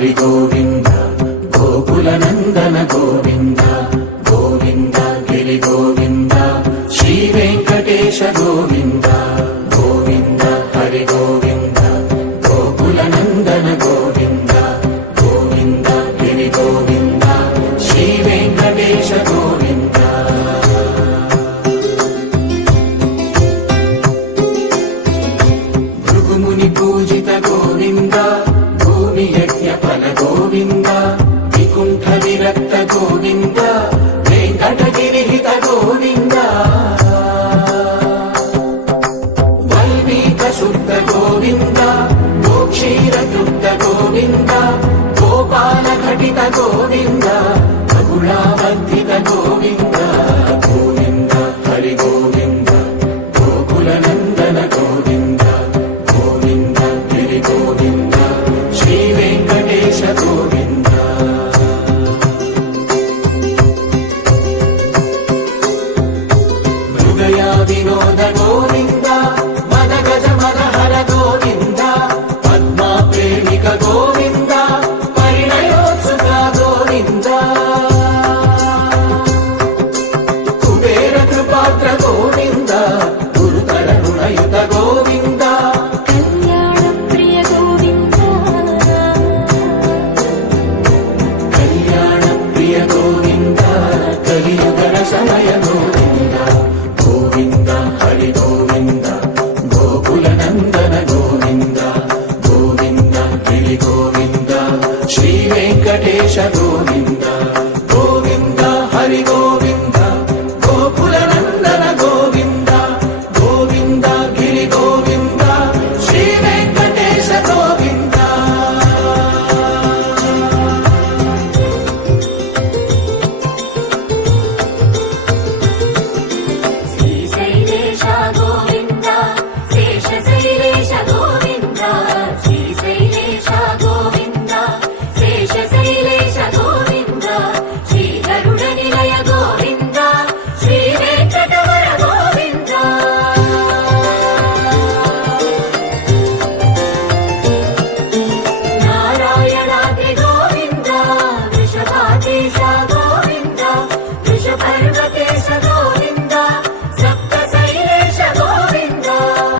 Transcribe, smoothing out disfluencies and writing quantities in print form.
హరి గోవింద గోకుల నందన గోవింద గోవింద గిరి గోవింద శ్రీ వెంకటేశ గోవింద గోవింద హరి గోవింద గోకుల నందన గోవింద గోవింద గిరి గోవింద శ్రీ వెంకటేశ గోవింద భృగుముని పూజిత గోవింద భూమి యజ్ఞ ఫల గోవింద వికుంఠ విరక్త గోవింద వెంకటగిరిహిత గోవింద వైదిక శుద్ధ గోవింద గోక్షీరయుక్త గోవింద గోపాల ఘటిత గోవింద బహుళావర్ధిత గోవింద గోవింద హరి గోవింద గోకుల నందన గోవింద గోవింద గిరి గోవింద శ్రీ వెంకటేశ గోవింద హృదయ వినోద గోవింద మన గజ మనహర గోవింద పద్మా ప్రేమిక గోవింద పరిణయోత్సుక గోవింద కుబేర కృపాత్ర గోవింద గురుతర గుణయుత గోవింద కళ్యాణ ప్రియ గోవింద కళ్యాణ ప్రియ గోవింద కలియుగ సమయ గోవింద గోవింద హరి గోవింద గోకుల నందన గోవింద గోవింద గిరి గోవింద శ్రీ వెంకటేశ గోవింద